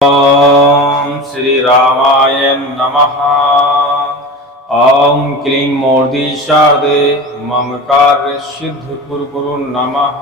ओम श्री रामाय नमः। ओम क्लीं मूर्ति शारदे मम कार्य सिद्ध कुरु नमः।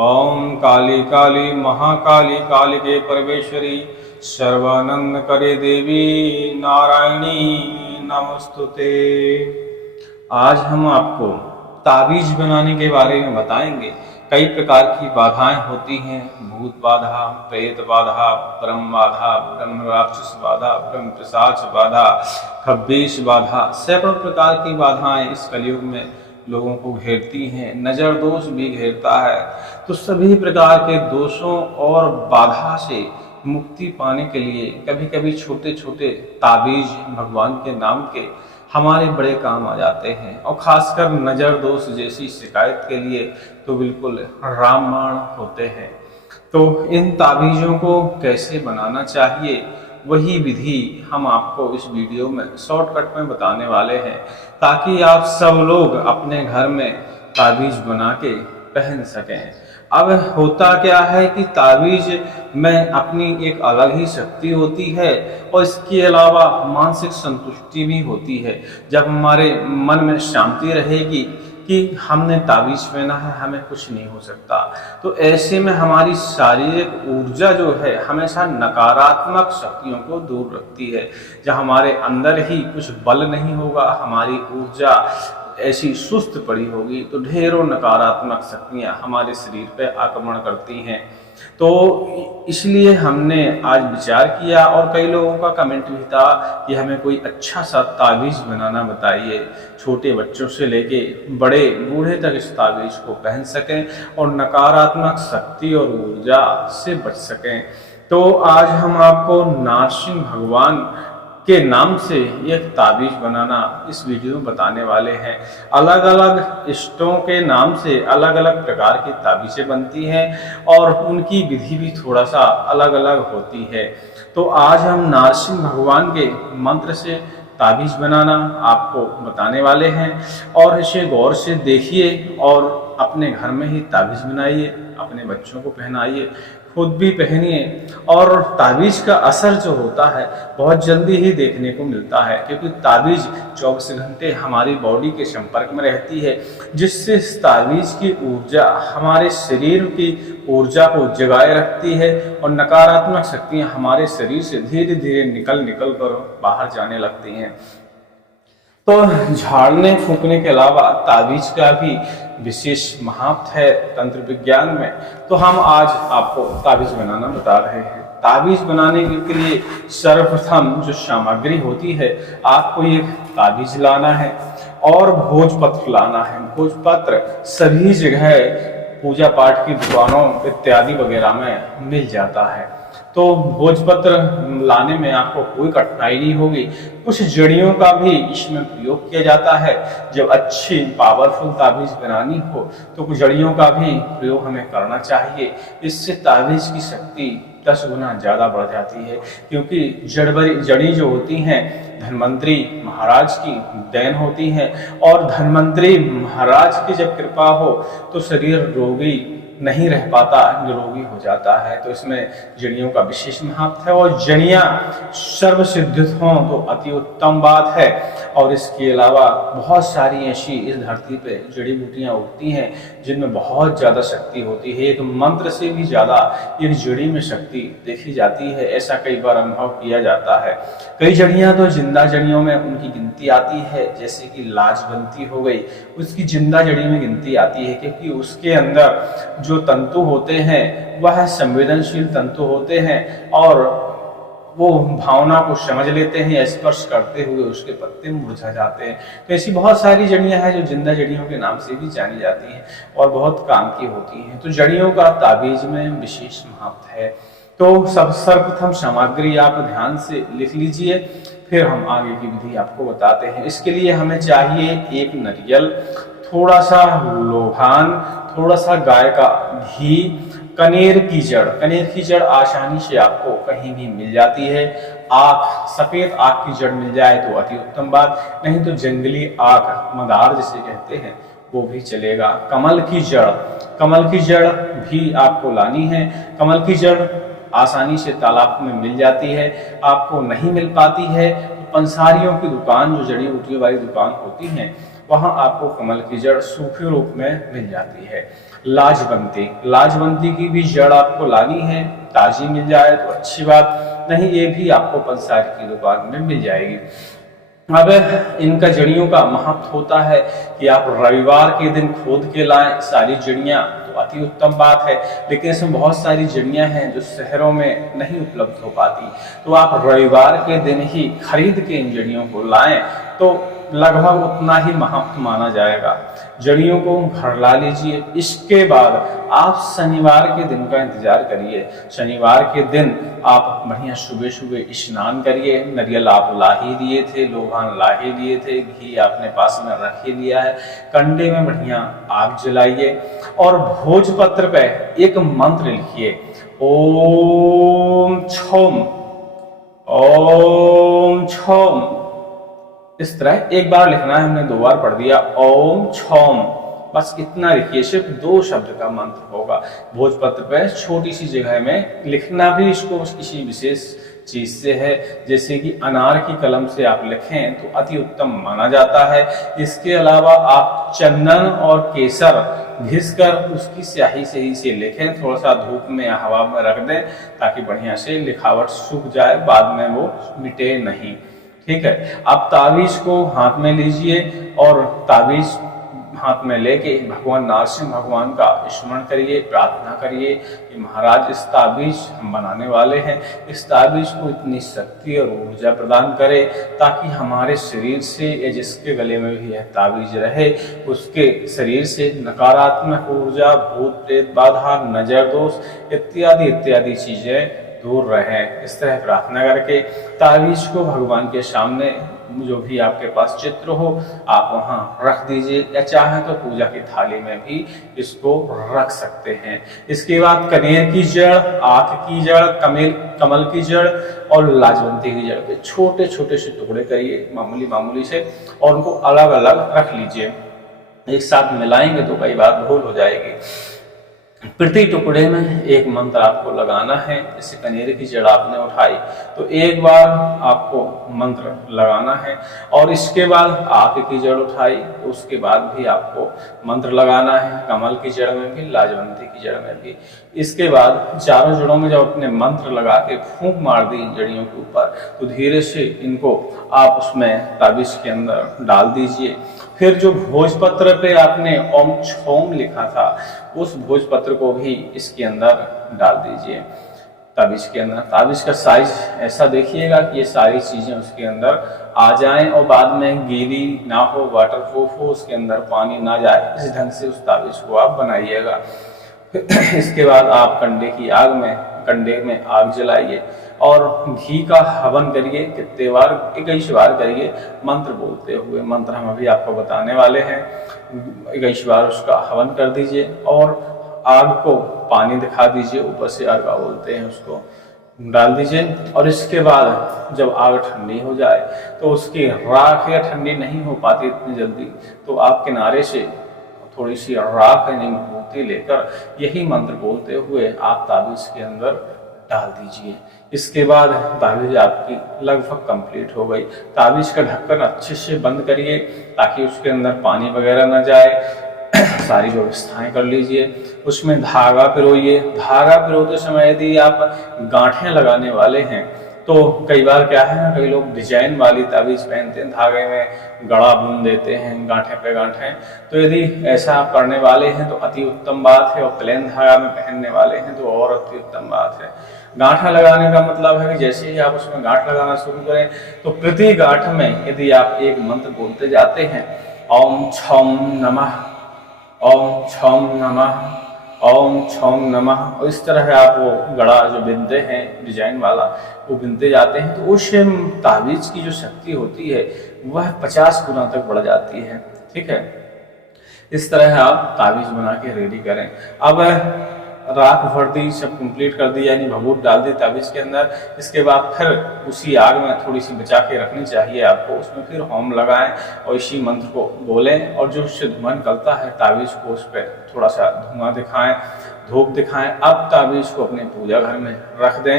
ओम काली काली महाकाली कालिके परमेश्वरी सर्वानंद करे देवी नारायणी नमस्तुते। आज हम आपको ताबीज बनाने के बारे में बताएंगे। कई प्रकार की बाधाएं होती हैं, भूत बाधा, प्रेत बाधा, ब्रह्म बाधा, ब्रह्म राक्षस बाधा, ब्रह्म पिशाच बाधा, खब्बीश बाधा, सैकड़ों प्रकार की बाधाएं इस कलयुग में लोगों को घेरती हैं। नजर दोष भी घेरता है। तो सभी प्रकार के दोषों और बाधा से मुक्ति पाने के लिए कभी कभी छोटे छोटे ताबीज भगवान के नाम के हमारे बड़े काम आ जाते हैं, और खासकर नज़र दोष जैसी शिकायत के लिए तो बिल्कुल रामबाण होते हैं। तो इन ताबीज़ों को कैसे बनाना चाहिए, वही विधि हम आपको इस वीडियो में शॉर्टकट में बताने वाले हैं, ताकि आप सब लोग अपने घर में ताबीज़ बना के पहन सकें। अब होता क्या है कि ताबीज में अपनी एक अलग ही शक्ति होती है, और इसके अलावा मानसिक संतुष्टि भी होती है। जब हमारे मन में शांति रहेगी कि हमने ताबीज पहना है, हमें कुछ नहीं हो सकता, तो ऐसे में हमारी शारीरिक ऊर्जा जो है हमेशा नकारात्मक शक्तियों को दूर रखती है। जब हमारे अंदर ही कुछ बल नहीं होगा, हमारी ऊर्जा ऐसी सुस्त पड़ी होगी, तो ढेरों नकारात्मक शक्तियाँ हमारे शरीर पर आक्रमण करती हैं। तो इसलिए हमने आज विचार किया, और कई लोगों का कमेंट भी था कि हमें कोई अच्छा सा ताबीज़ बनाना बताइए, छोटे बच्चों से लेके बड़े बूढ़े तक इस ताबीज़ को पहन सकें और नकारात्मक शक्ति और ऊर्जा से बच सकें। तो आज हम आपको नारसिंह भगवान के नाम से एक ताबीज बनाना इस वीडियो में बताने वाले हैं। अलग अलग इष्टों के नाम से अलग अलग प्रकार की ताबीजें बनती हैं, और उनकी विधि भी थोड़ा सा अलग अलग होती है। तो आज हम नारसिंह भगवान के मंत्र से ताबीज बनाना आपको बताने वाले हैं, और इसे गौर से देखिए और अपने घर में ही ताबीज बनाइए, अपने बच्चों को पहनाइए, खुद भी पहनिए। और ताबीज का असर जो होता है बहुत जल्दी ही देखने को मिलता है, क्योंकि ताबीज 24 घंटे हमारी बॉडी के संपर्क में रहती है, जिससे इस ताबीज की ऊर्जा हमारे शरीर की ऊर्जा को जगाए रखती है, और नकारात्मक शक्तियाँ हमारे शरीर से धीरे धीरे निकल कर बाहर जाने लगती हैं। तो झाड़ने फूंकने के अलावा ताबीज का भी विशेष महत्व है तंत्र विज्ञान में। तो हम आज आपको ताबीज बनाना बता रहे हैं। ताबीज बनाने के लिए सर्वप्रथम जो सामग्री होती है, आपको ये ताबीज लाना है और भोजपत्र लाना है। भोजपत्र सभी जगह पूजा पाठ की दुकानों इत्यादि वगैरह में मिल जाता है। तो भोजपत्र लाने में आपको कोई कठिनाई नहीं होगी। कुछ जड़ियों का भी इसमें प्रयोग किया जाता है। जब अच्छी पावरफुल ताबीज बनानी हो तो कुछ जड़ियों का भी प्रयोग हमें करना चाहिए। इससे ताबीज की शक्ति 10 गुना ज़्यादा बढ़ जाती है, क्योंकि जड़ी जो होती हैं धन्वंतरी महाराज की देन होती हैं, और धन्वंतरी महाराज की जब कृपा हो तो शरीर रोगी नहीं रह पाता, निरोगी हो जाता है। तो इसमें जड़ियों का विशेष महत्व है, और जड़ियाँ सर्व सिद्धित हों तो अति उत्तम बात है। और इसके अलावा बहुत सारी ऐसी इस धरती पे जड़ी बूटियाँ उगती हैं जिनमें बहुत ज़्यादा शक्ति होती है। एक मंत्र से भी ज़्यादा एक जड़ी में शक्ति देखी जाती है, ऐसा कई बार अनुभव किया जाता है। कई जड़ियाँ तो जिंदा जड़ियों में उनकी गिनती आती है, जैसे कि लाजवंती हो गई, उसकी जिंदा जड़ी में गिनती आती है, क्योंकि उसके अंदर जो तंतु होते हैं वह संवेदनशील तंतु होते हैं, और वो भावना को समझ लेते हैं, स्पर्श करते हुए उसके पत्ते मुरझा जाते हैं। तो ऐसी बहुत सारी जड़ियां हैं जो जिंदा जड़ियों के नाम से भी जानी जाती हैं और बहुत काम की होती हैं। तो जड़ियों का ताबीज में विशेष महत्व है। तो सर्वप्रथम सामग्री आप ध्यान से लिख लीजिए, फिर हम आगे की विधि आपको बताते हैं। इसके लिए हमें चाहिए एक नारियल, थोड़ा सा लोहान, थोड़ा सा गाय का घी, कनेर की जड़। कनेर की जड़ आसानी से आपको कहीं भी मिल जाती है। आक, सफेद आक की जड़ मिल जाए तो अति उत्तम बात, नहीं तो जंगली आक, मदार जिसे कहते हैं, वो भी चलेगा। कमल की जड़ भी आपको लानी है। कमल की जड़ आसानी से तालाब में मिल जाती है। आपको नहीं मिल पाती है तो पंसारियों की दुकान, जो जड़ी बूटियों वाली दुकान होती हैं, वहाँ आपको कमल की जड़ सूखे रूप में मिल जाती है। लाजवंती, लाजवंती की भी जड़ आपको लानी है, ताजी मिल जाए तो अच्छी बात, नहीं ये भी आपको पंसारी की दुकान में मिल जाएगी। अब इनका जड़ियों का महत्व होता है कि आप रविवार के दिन खोद के लाएं सारी जड़ियां, तो अति उत्तम बात है। लेकिन इसमें बहुत सारी जड़ियां हैं जो शहरों में नहीं उपलब्ध हो पाती, तो आप रविवार के दिन ही खरीद के इन जड़ियों को लाएं तो लगभग उतना ही महत्व माना जाएगा। जड़ियों को घर ला लीजिए। इसके बाद आप शनिवार के दिन का इंतजार करिए। शनिवार के दिन आप बढ़िया सुबह सुबह स्नान करिए। नारियल आप ला ही लिए थे, लोभान ला ही लिए थे, घी आपने पास में रख ही लिया है, कंडे में बढ़िया आग जलाइए और भोजपत्र पे एक मंत्र लिखिए, ओम छौम, ओम छौम। इस तरह एक बार लिखना है, हमने 2 बार पढ़ दिया, ओम छौम, बस इतना लिखिए। सिर्फ 2 शब्द का मंत्र होगा। भोजपत्र पे छोटी सी जगह में लिखना भी इसको किसी विशेष चीज से है, जैसे कि अनार की कलम से आप लिखें तो अति उत्तम माना जाता है। इसके अलावा आप चंदन और केसर घिसकर उसकी स्याही से ही से लिखें, थोड़ा सा धूप में या हवा में रख दें ताकि बढ़िया से लिखावट सूख जाए, बाद में वो मिटे नहीं। ठीक है, आप ताबीज को हाथ में लीजिए और ताबीज हाथ में लेके भगवान नरसिंह भगवान का स्मरण करिए, प्रार्थना करिए कि महाराज इस ताबीज हम बनाने वाले हैं, इस ताबीज को इतनी शक्ति और ऊर्जा प्रदान करे ताकि हमारे शरीर से या जिसके गले में भी यह ताबीज रहे उसके शरीर से नकारात्मक ऊर्जा, भूत प्रेत बाधा, नजर दोष इत्यादि इत्यादि चीजें दूर रहे। इस तरह प्रार्थना करके ताबीज को भगवान के सामने जो भी आपके पास चित्र हो आप वहां रख दीजिए, या चाहे तो पूजा की थाली में भी इसको रख सकते हैं। इसके बाद कनेर की जड़, आक की जड़, कमल की जड़ और लाजवंती की जड़ के छोटे छोटे से टुकड़े करिए मामूली मामूली से और उनको अलग अलग रख लीजिए। एक साथ मिलाएंगे तो कई बार भूल हो जाएगी। प्रति टुकड़े में एक मंत्र आपको लगाना है। जैसे कनेर की जड़ आपने उठाई तो एक बार आपको मंत्र लगाना है, और इसके बाद आक की जड़ उठाई तो उसके बाद भी आपको मंत्र लगाना है, कमल की जड़ में भी, लाजवंती की जड़ में भी। इसके बाद चारों जड़ों में जब अपने मंत्र लगा के फूंक मार दी इन जड़ियों के ऊपर तो धीरे से इनको आप उसमें ताबीज के अंदर डाल दीजिए। फिर जो भोजपत्र पे आपने ओम छौम लिखा था उस भोजपत्र को भी इसके अंदर डाल दीजिए ताबीज के अंदर। ताबीज का साइज ऐसा देखिएगा कि ये सारी चीजें उसके अंदर आ जाएं और बाद में गीली ना हो, वाटरप्रूफ हो, उसके अंदर पानी ना जाए, इस ढंग से उस ताबीज को आप बनाइएगा। इसके बाद आप कंडे में आग जलाइए और घी का हवन करिए। कितने बार? 21 बार करिए मंत्र बोलते हुए। मंत्र हम अभी आपको बताने वाले हैं। 21 बार उसका हवन कर दीजिए और आग को पानी दिखा दीजिए, ऊपर से अर्घा बोलते हैं उसको, डाल दीजिए। और इसके बाद जब आग ठंडी हो जाए तो उसकी राख, या ठंडी नहीं हो पाती इतनी जल्दी तो आप किनारे से थोड़ी सी राख यानी मोमबत्ती लेकर यही मंत्र बोलते हुए आप ताबीज के अंदर डाल दीजिए। इसके बाद ताबीज आपकी लगभग कंप्लीट हो गई। ताबीज का ढक्कन अच्छे से बंद करिए ताकि उसके अंदर पानी वगैरह ना जाए। सारी व्यवस्थाएं कर लीजिए। उसमें धागा पिरोइए। धागा पिरोते समय यदि आप गांठें लगाने वाले हैं तो कई बार क्या है ना, कई लोग डिजाइन वाली ताबीज पहनते हैं, धागे में गड़ा बुन देते हैं गांठे पे गांठे। तो यदि ऐसा आप करने वाले हैं तो अति उत्तम बात है, और प्लेन धागा में पहनने वाले हैं तो और अति उत्तम बात है। गांठा लगाने का मतलब है कि जैसे ही आप उसमें गांठ लगाना शुरू करें तो प्रति गांठ में यदि आप एक मंत्र बोलते जाते हैं, ओम छम नमः, ओम छम नमः, ओम छम नमः, और इस तरह आप वो गड़ा जो बिनते हैं डिजाइन वाला वो बिनते जाते हैं तो उस ताबीज की जो शक्ति होती है वह 50 गुना तक बढ़ जाती है। ठीक है, इस तरह आप ताबीज बना के रेडी करें। अब राख भर दी, सब कंप्लीट कर दी, यानी भभूत डाल दी ताबीज़ के अंदर। इसके बाद फिर उसी आग में थोड़ी सी बचा के रखनी चाहिए आपको, उसमें फिर होम लगाएं और इसी मंत्र को बोलें, और जो उससे धुआं निकलता है ताबीज़ को उस पर थोड़ा सा धुआं दिखाएं, धूप दिखाएं। अब ताबीज़ को अपने पूजा घर में रख दें।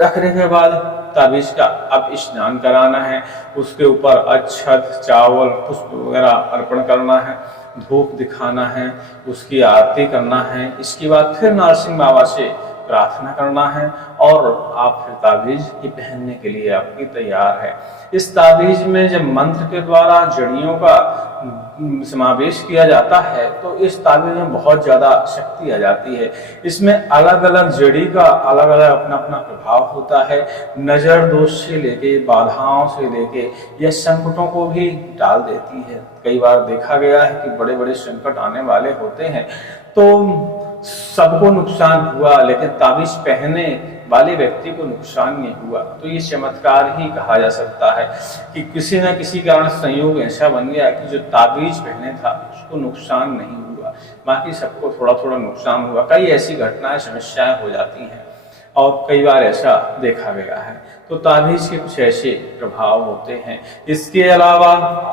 रखने के बाद ताबीज़ का अब स्नान कराना है, उसके ऊपर अक्षत, चावल, पुष्प वगैरह अर्पण करना है, धूप दिखाना है, उसकी आरती करना है। इसके बाद फिर नरसिंह बाबा से प्रार्थना करना है और आप फिर ताबीज़ की पहनने के लिए आपकी तैयार है। इस ताबीज़ में जब मंत्र के द्वारा जड़ियों का समावेश किया जाता है तो इस ताबीज़ में बहुत ज़्यादा शक्ति आ जाती है। इसमें अलग अलग जड़ी का अलग अलग अपना अपना प्रभाव होता है। नज़र दोष से लेके, बाधाओं से लेके, यह संकटों को भी डाल देती है। कई बार देखा गया है कि बड़े बड़े संकट आने वाले होते हैं तो सबको नुकसान हुआ, लेकिन ताबीज़ पहने वाले व्यक्ति को नुकसान नहीं हुआ। तो ये चमत्कार ही कहा जा सकता है कि किसी न किसी कारण संयोग ऐसा बन गया कि जो ताबीज़ पहने था उसको नुकसान नहीं हुआ, बाकी सबको थोड़ा थोड़ा नुकसान हुआ। कई ऐसी घटनाएं, समस्याएं हो जाती हैं और कई बार ऐसा देखा गया है। तो ताबीज़ के कुछ ऐसे प्रभाव होते हैं। इसके अलावा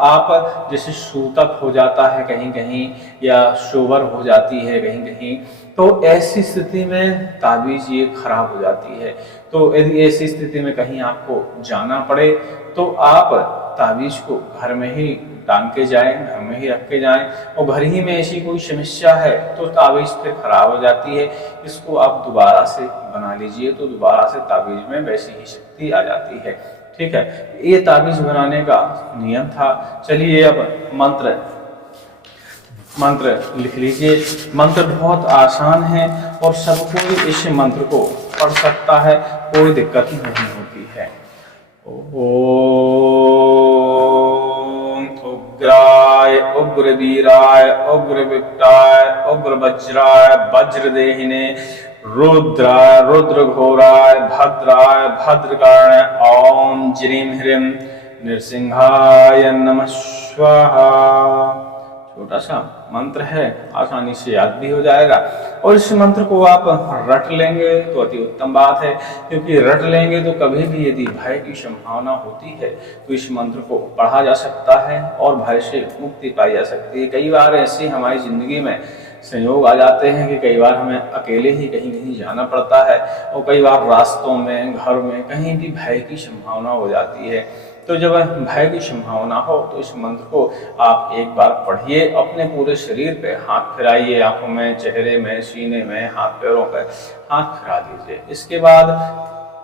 आप जैसे सूतक हो जाता है कहीं कहीं, या शोबर हो जाती है कहीं कहीं, तो ऐसी स्थिति में ताबीज़ ये खराब हो जाती है। तो यदि ऐसी स्थिति में कहीं आपको जाना पड़े तो आप ताबीज़ को घर में ही टांग के जाएं, घर में ही रख के जाएं। और घर ही में ऐसी कोई समस्या है तो ताबीज़ फिर खराब हो जाती है, इसको आप दोबारा से बना लीजिए तो दोबारा से ताबीज़ में वैसी ही शक्ति आ जाती है। ठीक है, ये ताबीज़ बनाने का नियम था। चलिए अब मंत्र लिख लीजिए। मंत्र बहुत आसान है और सब कोई इस मंत्र को पढ़ सकता है, कोई दिक्कत नहीं होती है। ओम उग्राय उग्रवीराय उग्रविक्टाय उग्रवज्राय वज्रदेहिने रुद्राय रुद्रघोराय भद्राय भद्रकार्णाय ओम ज्रीं ह्रीं नृसिंहाय नमः स्वाहा। छोटा सा मंत्र है, आसानी से याद भी हो जाएगा। और इस मंत्र को आप रट लेंगे तो अति उत्तम बात है, क्योंकि रट लेंगे तो कभी भी यदि भय की संभावना होती है तो इस मंत्र को पढ़ा जा सकता है और भय से मुक्ति पाई जा सकती है। कई बार ऐसे हमारी जिंदगी में संयोग आ जाते हैं कि कई बार हमें अकेले ही कहीं कहीं जाना पड़ता है और कई बार रास्तों में, घर में कहीं भी भय की संभावना हो जाती है। तो जब भय की संभावना हो तो इस मंत्र को आप एक बार पढ़िए, अपने पूरे शरीर पे हाथ फिराइए, आंखों में, चेहरे में, सीने में, हाथ पैरों पे हाथ फिरा दीजिए। इसके बाद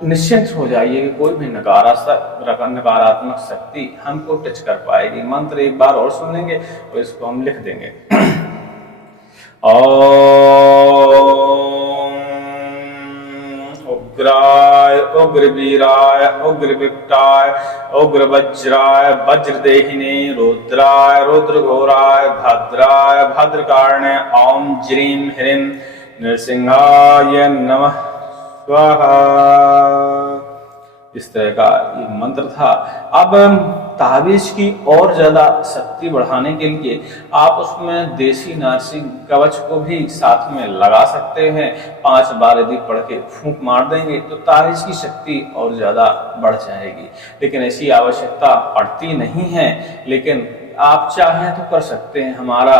निश्चिंत हो जाइए कि कोई भी नकारात्मक शक्ति हमको टच कर पाएगी। मंत्र एक बार और सुन लेंगे और इसको हम लिख देंगे। उग्राय उग्रवीराय उग्रविक्टाय उग्रवज्राय वज्रदेहिने रुद्राय रुद्रघोराय भद्राय भद्रकार्णाय ओम ज्रीं ह्रीं नृसिंहाय नमः स्वाहा। इस तरह का ये मंत्र था। अब ताबीज़ की और ज़्यादा शक्ति बढ़ाने के लिए आप उसमें देसी नारसिंह कवच को भी साथ में लगा सकते हैं। 5 बार यदि पढ़ के फूंक मार देंगे तो ताबीज़ की शक्ति और ज़्यादा बढ़ जाएगी। लेकिन ऐसी आवश्यकता पड़ती नहीं है, लेकिन आप चाहें तो कर सकते हैं। हमारा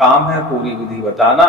काम है पूरी विधि बताना,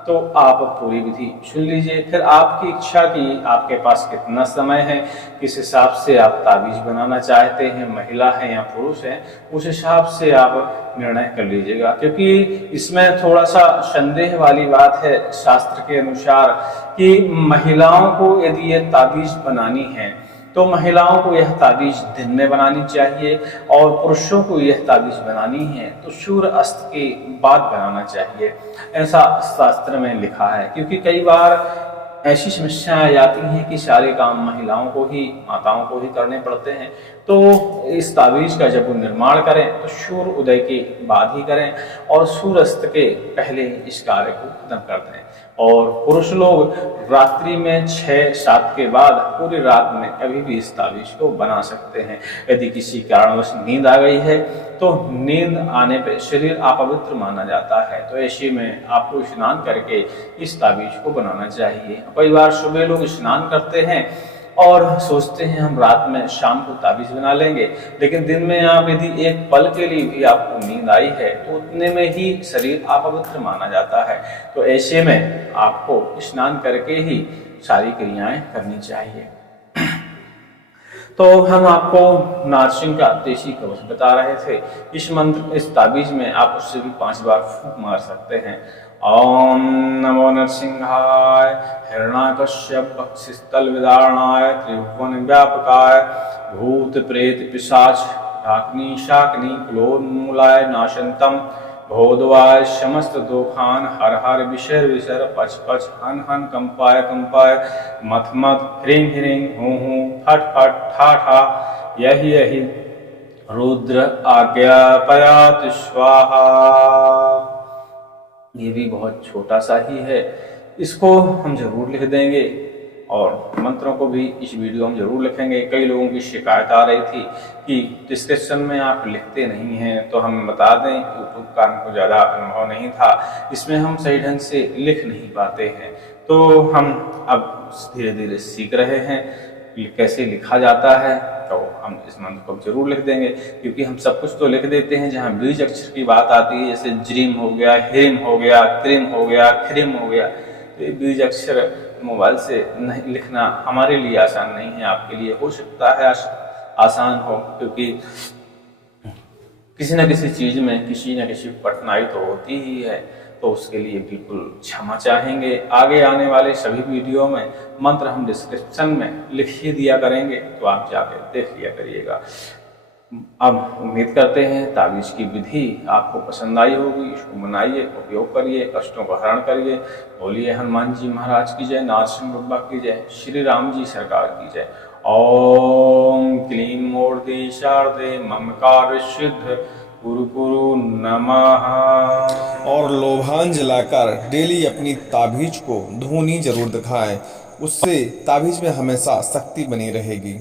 तो आप पूरी विधि सुन लीजिए। फिर आपकी इच्छा की आपके पास कितना समय है, किस हिसाब से आप ताबीज़ बनाना चाहते हैं, महिला है या पुरुष है, उस हिसाब से आप निर्णय कर लीजिएगा। क्योंकि इसमें थोड़ा सा संदेह वाली बात है शास्त्र के अनुसार कि महिलाओं को यदि ये ताबीज़ बनानी है तो महिलाओं को यह ताबीज़ दिन में बनानी चाहिए और पुरुषों को यह ताबीज़ बनानी है तो सूर्य अस्त के बाद बनाना चाहिए, ऐसा शास्त्र में लिखा है। क्योंकि कई बार ऐसी समस्याएं आ जाती हैं कि सारे काम महिलाओं को ही, माताओं को ही करने पड़ते हैं। तो इस ताबीज़ का जब वो निर्माण करें तो सूर्य उदय के बाद ही करें और सूर्य अस्त के पहले इस कार्य को खत्म कर दें। और पुरुष लोग रात्रि में 6-7 के बाद पूरी रात में कभी भी इस ताबीज को बना सकते हैं। यदि किसी कारणवश नींद आ गई है तो नींद आने पर शरीर अपवित्र माना जाता है, तो ऐसे में आपको स्नान करके इस ताबीज को बनाना चाहिए। कई बार सुबह लोग स्नान करते हैं और सोचते हैं हम रात में शाम को ताबीज बना लेंगे, लेकिन दिन में आप यदि एक पल के लिए भी आपको नींद आई है तो उतने में ही शरीर अपवित्र माना जाता है। तो ऐसे में आपको स्नान करके ही सारी क्रियाएं करनी चाहिए। तो हम आपको नारसिंह का देशी कवच बता रहे थे। इस मंत्र, इस ताबीज में आप उससे भी 5 बार फूंक मार सकते हैं। ओम नमो नरसिंहाय, हिरण्याकश्यप बक्षस्थल विदारणाय, त्रिभुवन व्यापकाय, भूत प्रेत पिशाच ढाकनी शाकनी क्लोन्मूलाय नाशंतम, भोदवाय समस्त दोखान, हर हर विशर विशर, पच पच हन हन, कंपाय कंपाय, मथ मथ, ह्रीं ह्रीं, हूं हूं, फट फट, ठा ठा, यही यही रुद्र आज्ञापयात स्वाहा। ये भी बहुत छोटा सा ही है, इसको हम जरूर लिख देंगे और मंत्रों को भी इस वीडियो में जरूर लिखेंगे। कई लोगों की शिकायत आ रही थी कि डिस्क्रिप्शन में आप लिखते नहीं हैं, तो हम बता दें यूट्यूब का हमको ज़्यादा अनुभव नहीं था, इसमें हम सही ढंग से लिख नहीं पाते हैं, तो हम अब धीरे धीरे सीख रहे हैं कैसे लिखा जाता है। तो हम इस मंत्र को जरूर लिख देंगे, क्योंकि हम सब कुछ तो लिख देते हैं, जहाँ बीज अक्षर की बात आती है जैसे ज्रीम हो गया, हिरिम हो गया, क्रिम हो गया, खिरिम हो गया, तो ये बीज अक्षर मोबाइल से नहीं लिखना हमारे लिए आसान नहीं है, आपके लिए हो सकता है आसान हो, क्योंकि किसी न किसी चीज में किसी न किसी कठिनाई तो होती ही है, तो उसके लिए बिल्कुल क्षमा चाहेंगे। आगे आने वाले सभी वीडियो में मंत्र हम डिस्क्रिप्शन में लिख ही दिया करेंगे, तो आप जाकर देख लिया करिएगा। अब उम्मीद करते हैं ताबीज की विधि आपको पसंद आई होगी, इसको बनाइए, उपयोग करिए, कष्टों का हरण करिए। बोलिए हनुमान जी महाराज की जय, नारसिंह बाबा की जय, श्री राम जी सरकार की जय। ओम क्लीं मूर्ति शारदे मम कार्य सिद्ध कुरु कुरु नमः। और लोभान जलाकर डेली अपनी ताबीज को धूनी जरूर दिखाएं, उससे ताबीज में हमेशा शक्ति बनी रहेगी।